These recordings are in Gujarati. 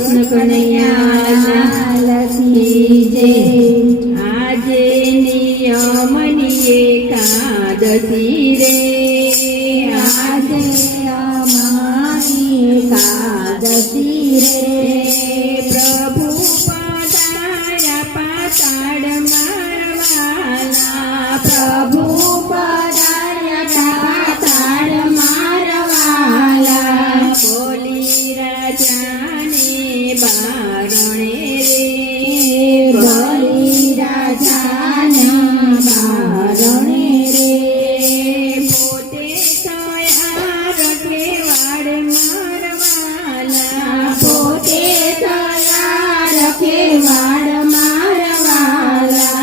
કૃષ્ણ કનૈયા કી જય। આજે નિયમની એકાદશી રે, આજે અમારી એકાદશી રે। પ્રભુ પધાર્યા પાતાળ મારવાલા, પ્રભુ પધાર્યા પાતાળ મારવાલા। બોલી રાજાને બારણે રે, બોલી રાજાના બારણે રે। પોતે થયા રખેવાડ મારવાલા, પોતે થયા રખેવાડ મારવાલા।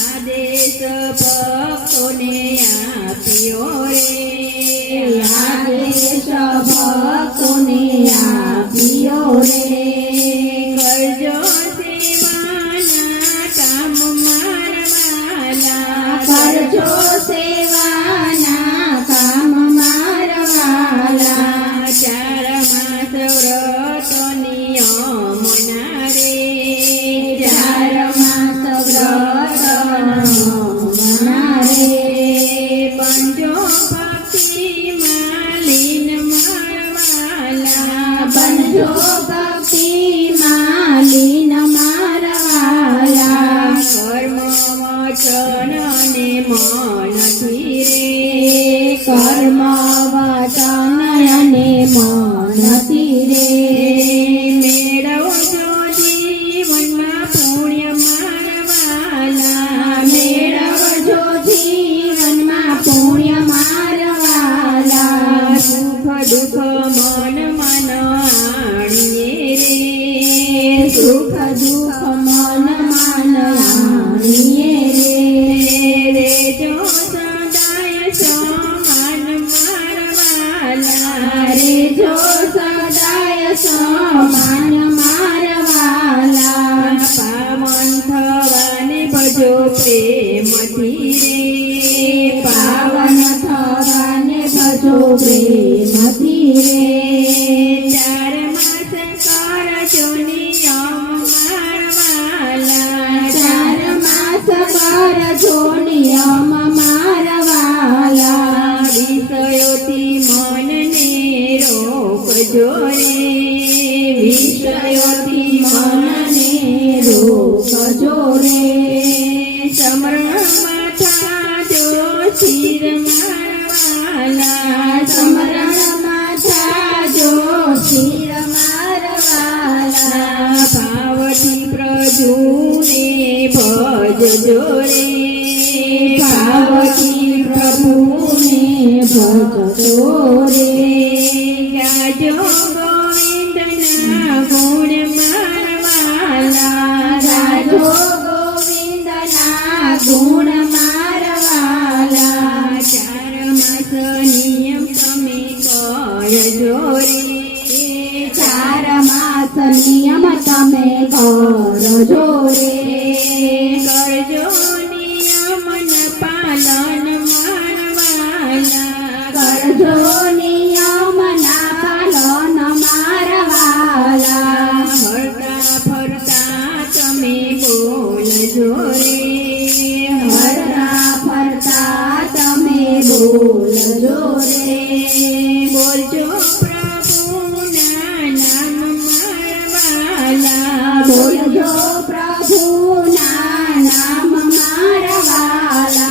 આદેશ ભક્તોને આપ્યો રે, આદેશ ભક્તોને આપ્યો રે। કરજો સેવાના કામ મારવાલા, કરજો સેવાના કામ મારવાલા। 4 માસ વ્રત નિયમના રે, 4 માસ વ્રત મનારે। પંજો ભક્તિમાં લીન મારવાલા, બનજો ભક્તિમાં લીન મારવાલા। કર્મ વચન અને મનથી રે, કર્મ વચન અને મનથી રે। મેળવજો જીવનમાં પુણ્ય મારવાલા, મેળવજો જીવનમાં પુણ્ય મારવાલા। સુખ દુઃખ મન આણીએ રે, સુખ દુઃખ મન માનીએ રે। રેજો સદાય સમાન મારવાલા, રેજો સદાય સમાન મારવાલા। પાવન થવાને ભજો પ્રેમથી રે, પાવન થવાને ભજો પ્રેમથી રે। 4 માસ કરજો નિયમ મારવાલા, 4 માસ કરજો નિયમ મારવાલા। વિષયોથી મનને રોકજો રે, વિષયોથી મનને રોકજો રે। સમરણમાં થાજો શિર મારવાલા, સમરણમાં થાજો શિર મારવાલા। ભાવથી પ્રભુને ભજજો રે, ભાવથી પ્રભુને ભજજો રે। ગાજો ગોવિંદના ગુણ મારવાલા, ગાજો ગોવિંદના ગુણ મારવાલા। 4 માસ નિયમ તમે કરજો રે, 4 માસ નિયમ તમે કરજો રે। કરજો નિયમના પાલન મારવાલા, કરજો નિયમના પાલન મારવાલા। હરતા ફરતા તમે બોલજો રે, હરતા ફરતા તમે બોલજો રે। બોલજો પ્રભુના નામ મારવાલા, બોલજો પ્રભુના નામ મારવાલા।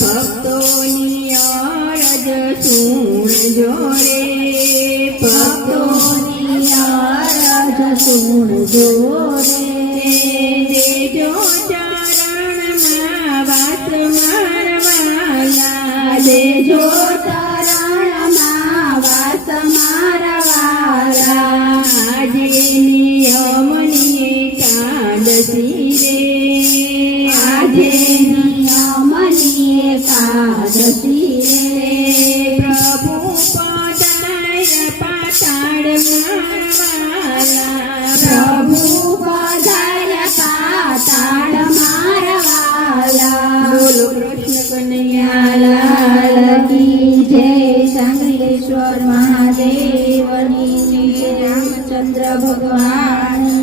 ભક્તોની અરજ સુણજો રે, ભક્તોની અરજ સુણજો રે। દેજો ચરણમાં વાસ મારવાલા, દેજો ચરણમાં વાસ મારવાલા। આજે નિયમની એકાદશી રે, આજે નિયમની એકાદશી રે। પ્રભુ પધાર્યા પાતાળ મારવાલા, પ્રભુ પધાર્યા પાતાળ મારવાલા। બોલો કૃષ્ણ કનૈયા લાલ કી જય। શંકરેશ્વર મહાદેવની જય। રામચંદ્ર ભગવાન પાણી